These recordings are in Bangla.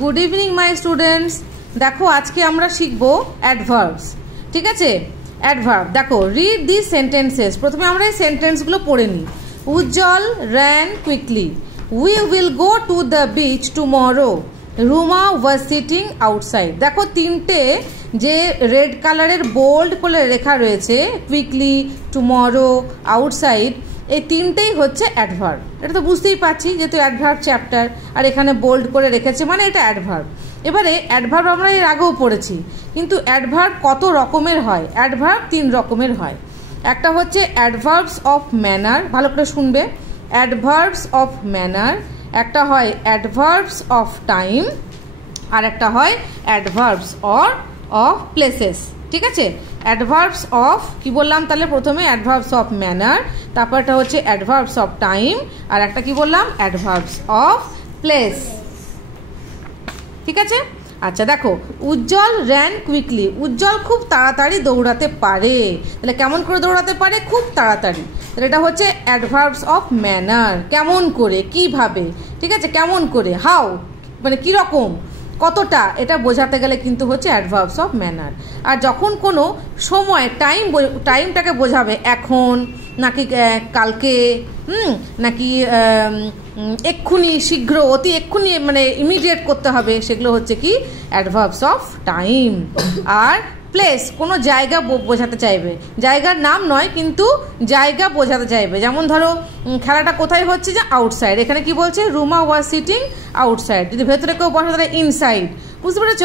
Good evening my students. দেখো আজকে আমরা শিখবো অ্যাডভার্বস। ঠিক আছে, অ্যাডভার্ব। দেখো, রিড দিস সেন্টেন্সেস। প্রথমে আমরা এই সেন্টেন্সগুলো পড়ে নিই। উজ্জ্বল ran quickly. We will go to the beach tomorrow. Ruma was sitting outside. দেখো তিনটে যে রেড কালারের বোল্ড করে লেখা রয়েছে, কুইকলি, টুমরো, আউটসাইড, এই তিনটেই হচ্ছে অ্যাডভার্ব। এটা তো বুঝতেই পারছি যেহেতু অ্যাডভার্ব চ্যাপ্টার, আর এখানে বোল্ড করে রেখেছে মানে এটা অ্যাডভার্ব। এবারে অ্যাডভার্ব আমরা এর আগেও পড়েছি, কিন্তু অ্যাডভার্ব কত রকমের হয়? অ্যাডভার্ব 3 রকমের হয়। একটা হচ্ছে অ্যাডভার্বস অফ ম্যানার, ভালো করে শুনবে, অ্যাডভার্বস অফ ম্যানার। একটা হয় অ্যাডভার্বস অফ টাইম, আর একটা হয় অ্যাডভার্বস অফ প্লেসেস। ঠিক আছে, অ্যাডভার্বস অফ কি বললাম তাহলে? প্রথমে অ্যাডভার্বস অফ ম্যানার, তারপরটা হচ্ছে অ্যাডভার্বস অফ টাইম, আর একটা কি বললাম? Adverbs of place. ঠিক আছে, আচ্ছা দেখো, উজ্জ্বল র্যান কুইকলি। উজ্জ্বল খুব তাড়াতাড়ি দৌড়াতে পারে। তাহলে কেমন করে দৌড়াতে পারে? খুব তাড়াতাড়ি। তাহলে এটা হচ্ছে অ্যাডভার্বস অফ ম্যানার। কেমন করে, কিভাবে, ঠিক আছে, কেমন করে, হাউ মানে কীরকম, কতটা, এটা বোঝাতে গেলে কিন্তু হচ্ছে অ্যাডভার্বস অফ ম্যানার। আর যখন কোনো সময় টাইমটাকে বোঝাবে, এখন নাকি কালকে, নাকি এক্ষুনি, শীঘ্র, অতি এক্ষুনি, মানে ইমিডিয়েট করতে হবে, সেগুলো হচ্ছে কি? Adverbs of time. আর প্লেস, কোনো জায়গা বোঝাতে চাইবে, জায়গার নাম নয় কিন্তু জায়গা বোঝাতে চাইবে। যেমন ধরো খেলাটা কোথায় হচ্ছে, যে আউটসাইড, এখানে কি বলছে? Ruma was sitting outside. যদি ভেতরে কেউ বসে তাহলে ইনসাইড। বুঝতে পেরেছ?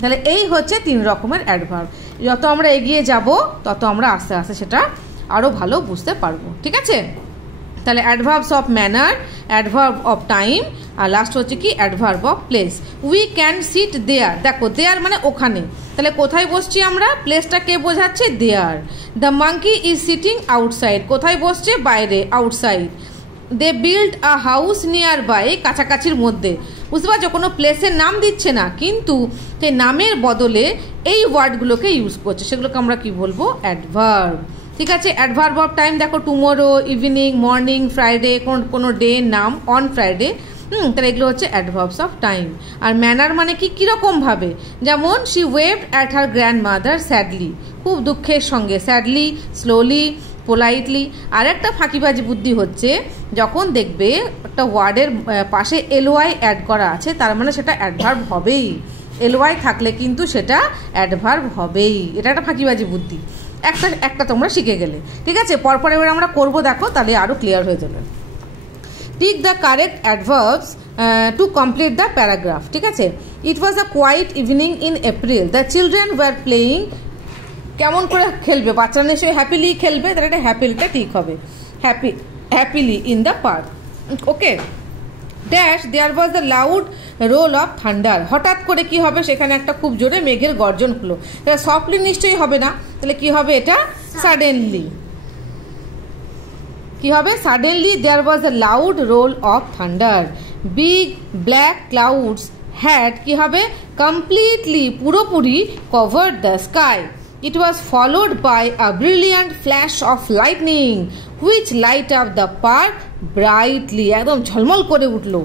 তাহলে এই হচ্ছে 3 রকমের অ্যাডভার্ব। যত আমরা এগিয়ে যাব তত আমরা আস্তে আস্তে সেটা আরও ভালো বুঝতে পারবো। ঠিক আছে, তাহলে adverbs of manner, adverb of time, আর লাস্ট হচ্ছে কি? Adverb of place. We can sit there. দেখো, দেয়ার মানে ওখানে। তাহলে কোথায় বসছি আমরা? প্লেসটা কে বোঝাচ্ছে? There. The monkey is sitting outside. কোথায় বসছে? বাইরে, outside. They build a house nearby, কাছাকাছির মধ্যে। বুঝতে পারছো? কোনো প্লেসের নাম দিচ্ছে না, কিন্তু সেই নামের বদলে এই ওয়ার্ডগুলোকে ইউজ করছে, সেগুলোকে আমরা কি বলবো? অ্যাডভার্ব। ঠিক আছে, অ্যাডভার্ব অফ টাইম দেখো, টুমোরো, ইভিনিং, মর্নিং, ফ্রাইডে, কোনো ডে নাম, অন ফ্রাইডে। তাহলে এগুলো হচ্ছে অ্যাডভার্বস অফ টাইম। আর ম্যানার মানে কি? কীরকম ভাবে? যেমন she waved at her grandmother sadly, খুব দুঃখের সঙ্গে, স্যাডলি, স্লোলি, পোলাইটলি। আর একটা ফাঁকিবাজি বুদ্ধি হচ্ছে, যখন দেখবে একটা ওয়ার্ডের পাশে এলওয়াই অ্যাড করা আছে, তার মানে সেটা অ্যাডভার্ব হবেই। এলওয়াই থাকলে কিন্তু সেটা অ্যাডভার্ব হবেই। এটা একটা ফাঁকিবাজি বুদ্ধি। একটা তোমরা শিখে গেলে। ঠিক আছে, পরপর এবার আমরা করবো, দেখো, তাহলে আরও ক্লিয়ার হয়ে যাবে। Tick the correct adverbs to complete the paragraph. ঠিক আছে, it was a quiet evening in April. The children were playing. কেমন করে খেলবে? বাচ্চারা নিশ্চয়ই হ্যাপিলি খেলবে, তাহলে এটা হ্যাপিলিটা ঠিক হবে, happily in the park. Okay, dash there was the loud roll of thunder. হঠাৎ করে কি হবে? সেখানে একটা খুব জোরে মেঘের গর্জন হলো। তাহলে সফটলি নিশ্চয়ই হবে না, তাহলে কি হবে? এটা সাডেনলি। কি হবে? Suddenly there was the loud roll of thunder. Big black clouds had, কি হবে? কমপ্লিটলি, পুরোপুরি, covered the sky. It was followed by a brilliant flash of lightning which light up the park brightly. একদম ঝলমল করে উঠলো।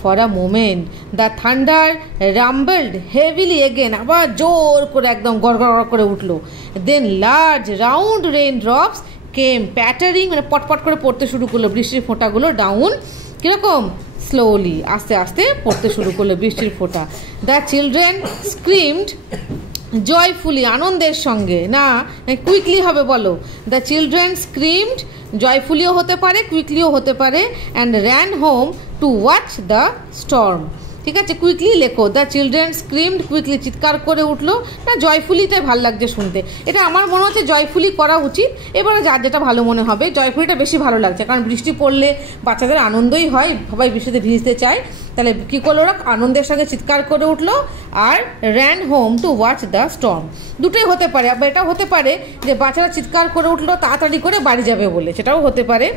For a moment the thunder rumbled heavily again. আবার জোর করে একদম গড়গড় করে উঠলো। Then large round raindrops came pattering, মানে পটপট করে পড়তে শুরু করলো বৃষ্টির ফোঁটাগুলো। ডাউন, কিরকম? স্লোলি, আস্তে আস্তে পড়তে শুরু করলো বৃষ্টির ফোঁটা। The children screamed জয়ফুলি, আনন্দের সঙ্গে, না কুইকলি হবে বলো? দ্য চিলড্রেন স্ক্রিমড, জয়ফুলিও হতে পারে, কুইকলিও হতে পারে, and ran home to watch the Sturm. ঠিক আছে, কুইকলি লেখো। দ্য চিলড্রেন স্ক্রিমড কুইকলি, চিৎকার করে উঠলো। না, জয়ফুলিটাই ভালো লাগছে শুনতে। এটা আমার মনে হচ্ছে জয়ফুলি করা উচিত। এবারে যার যেটা ভালো মনে হবে, জয়ফুলিটা বেশি ভালো লাগছে, কারণ বৃষ্টি পড়লে বাচ্চাদের আনন্দই হয়, সবাই বৃষ্টিতে ভিজতে চায়। তাহলে কী করলো ওরা? আনন্দের সঙ্গে চিৎকার করে উঠলো। আর ran home to watch the storm, দুটোই হতে পারে। আবার এটাও হতে পারে যে বাচ্চারা চিৎকার করে উঠলো তাড়াতাড়ি করে বাড়ি যাবে বলে, সেটাও হতে পারে।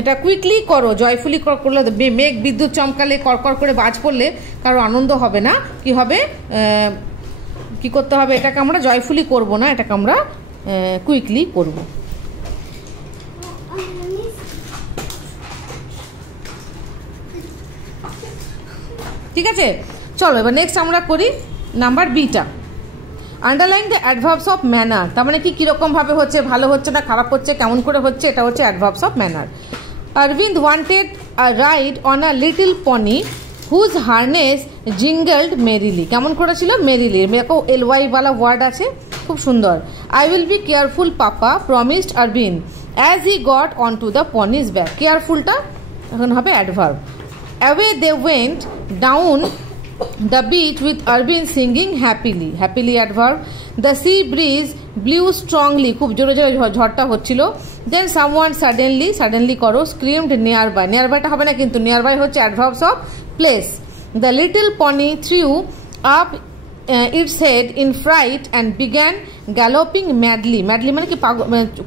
এটা কুইকলি করো, জয়ফুলি করলে, মেঘ বিদ্যুৎ চমকালে, কড়কড় করে বাজ পড়লে কারো আনন্দ হবে না। কি হবে? কি করতে হবে? এটাকে আমরা জয়ফুলি করব না, এটাকে আমরা কুইকলি করব। ঠিক আছে, চলো এবার নেক্সট আমরা করি number beta. Underline the adverbs of manner, তার মানে কি কীরকমভাবে হচ্ছে, ভালো হচ্ছে না খারাপ হচ্ছে, কেমন করে হচ্ছে, এটা হচ্ছে adverbs of manner. Arvind wanted a ride on a little pony whose harness jingled merrily. কেমন করেছিল? মেরিলি। দেখো LY वाला ওয়ার্ড আছে, খুব সুন্দর। I will be careful papa promised Arvind as he got on to the pony's back. কেয়ারফুলটা এখন হবে adverb. Away they went down the beach with Arvind singing happily. Happily adverb. The sea breeze blew strongly, খুব জোরে জোরে ঝড়টা হচ্ছিল। দেন সামওয়ান সাডেনলি, সাডেনলি করো, স্ক্রিমড নিয়ার বাই। নিয়ার বাইটা হবে না কিন্তু, নিয়ার বাই হচ্ছে adverbs of place. The little pony threw up it's head in fruit and began galloping madly. Madly মানে কি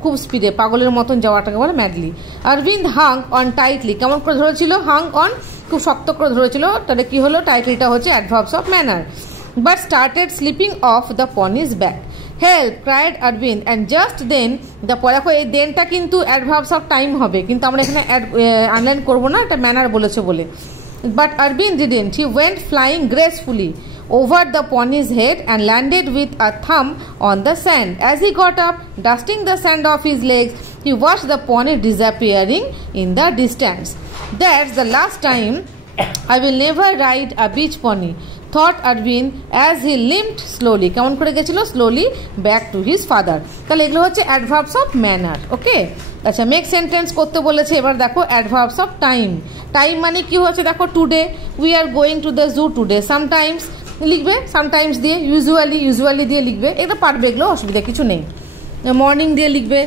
খুব স্পিডে, পাগলের মতন যাওয়াটাকে বলে madly. Aurobindo Hang on tightly, কেমন করে ধরেছিল? হাং অন, খুব শক্ত করে ধরেছিল। তাহলে কি হলো? টাইটলিটা হচ্ছে adverbs of manner. But started slipping off the pony's back. Help cried Arvind and just then the, দেখো এই দেনটা কিন্তু অ্যাডভার্বস অফ টাইম হবে, কিন্তু আমরা এখানে আনলাইন করবো না, এটা ম্যানার বলেছে বলে। But Arvind didn't, he went flying gracefully over the pony's head and landed with a thumb on the sand. As he got up, dusting the sand off his legs, he watched the pony disappearing in the distance. That's the last time I will never ride a beach pony, thought Arvind as he limped slowly. কেমন করে গেছিল? slowly back to his father. তাহলে এগুলো হচ্ছে অ্যাডভার্বস অফ ম্যানার। ওকে, আচ্ছা মেক সেন্টেন্স করতে বলেছে। এবার দেখো অ্যাডভার্বস অফ টাইম। টাইম মানে কি হচ্ছে? দেখো today we are going to the zoo today. Sometimes লিখবে, সামটাইমস দিয়ে, ইউজুয়ালি দিয়ে লিখবে, এটা পারবে, এগুলো অসুবিধা কিছু নেই। মর্নিং দিয়ে লিখবে,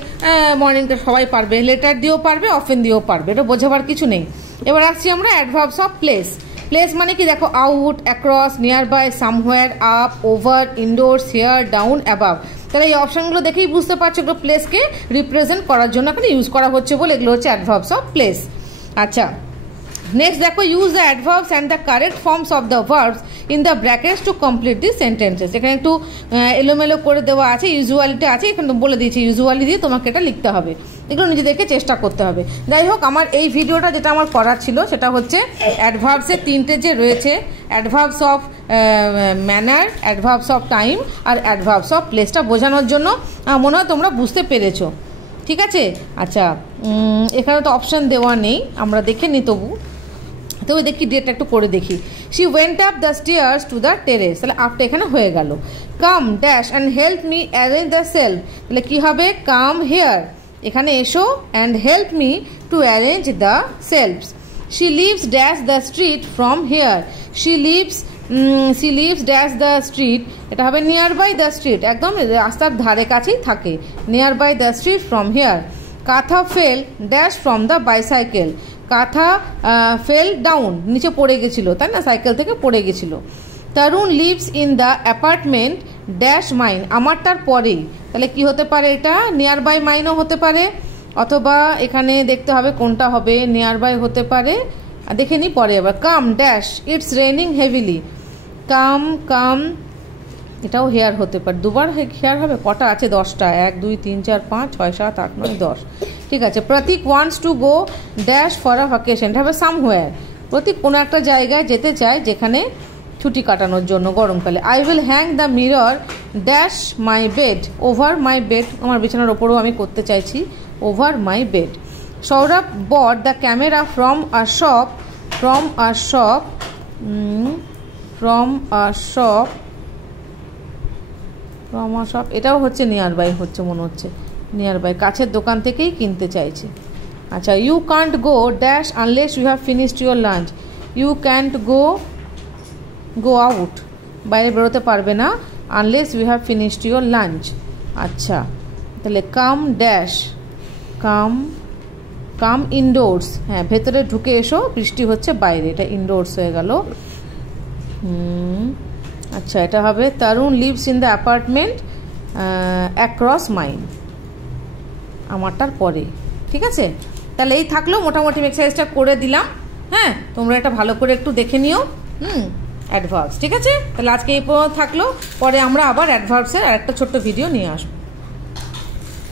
মর্নিংটা সবাই পারবে। লেটার দিয়েও পারবে, অফেন দিয়েও পারবে, এটা বোঝাবার কিছু নেই। এবার আসছি আমরা অ্যাডভার্বস অফ প্লেস। প্লেস মানে কি? দেখো out, across, near by, somewhere, up, over, indoors, here, down, above. তাহলে এই অপশনগুলো দেখেই বুঝতে পারছো এগুলো প্লেসকে রিপ্রেজেন্ট করার জন্য এখানে ইউজ করা হচ্ছে বলে এগুলো হচ্ছে অ্যাডভার্বস অফ প্লেস। আচ্ছা নেক্সট দেখো, use the adverbs and the correct forms of the verbs in the brackets to complete the sentences. এখানে একটু এলোমেলো করে দেওয়া আছে, ইউজুয়ালিটা আছে, এখানে বলে দিয়েছি ইউজুয়ালি দিয়ে তোমাকে এটা লিখতে হবে। এগুলো নিজেদেরকে চেষ্টা করতে হবে। যাই হোক, আমার এই ভিডিওটা যেটা আমার করার ছিল সেটা হচ্ছে অ্যাডভার্বসের তিনটে যে রয়েছে, adverbs of manner, adverbs of time আর অ্যাডভার্বস অফ প্লেসটা বোঝানোর জন্য মনে হয় তোমরা বুঝতে পেরেছো। ঠিক আছে, আচ্ছা এখানে তো অপশান দেওয়া নেই, আমরা দেখে নিই তবে দেখি ডেটটা একটু করে দেখি। She went up the stairs to the terrace, তাহলে আপটা এখানে হয়ে গেল। Come dash and help me arrange the shelf, তাহলে কী হবে? কাম হেয়ার, এখানে এসো, and help me to arrange the shelves. She lives dash the street from here, she lives dash the street, এটা হবে নিয়ার বাই দ্য স্ট্রিট, একদম রাস্তার ধারে কাছেই থাকে, nearby the street from here. Katha fell dash from the bicycle, Katha fell down, নিচে পড়ে গেছিলো, তাই না, সাইকেল থেকে পড়ে গেছিলো। Tarun lives in the apartment dash mine, আমারটার পরেই, তাহলে কি হতে পারে? এটা নিয়ার বাই মাইনও হতে পারে, অথবা এখানে দেখতে হবে কোনটা হবে, নিয়ার বাই হতে পারে, দেখে নিই পরে। আবার come dash it's raining heavily, come এটাও হেয়ার হতে পারে, দুবার হেয়ার হবে। কটা আছে? 10টা, 1 2 3 4 5 6 7 8 9 10। ঠিক আছে, Pratik wants to go dash for a vacation, এটা হবে সামহোয়ার, প্রতীক কোনো একটা জায়গায় যেতে চায় যেখানে ছুটি কাটানোর জন্য গরমকালে। I will hang the mirror dash my bed, over my bed, আমার বিছানার ওপরেও আমি করতে চাইছি, over my bed. Sourav bot the camera from a shop, এটাও হচ্ছে নিয়ার বাই, হচ্ছে মনে হচ্ছে নিয়ার বাই, কাছের দোকান থেকেই কিনতে চাইছে। আচ্ছা, you can't go dash unless you have finished your lunch, you can't go out, বাইরে বেরোতে পারবে না, unless you have finished your lunch. আচ্ছা, তাহলে কাম ড্যাশ, কাম ইনডোর্স, হ্যাঁ ভেতরে ঢুকে এসো, বৃষ্টি হচ্ছে বাইরে, এটা ইনডোর্স হয়ে গেল। আচ্ছা, এটা হবে Tarun lives in the apartment across mine, আমারটার পরে। ঠিক আছে, তাহলে এই থাকলো, মোটামুটি এক্সারসাইজটা করে দিলাম। হ্যাঁ, তোমরা এটা ভালো করে একটু দেখে নিও। অ্যাডভার্বস, ঠিক আছে, তাহলে আজকে এই পর্যন্ত থাকলো, পরে আমরা আবার অ্যাডভার্বসের আরেকটা ছোট্ট ভিডিও নিয়ে আসবো।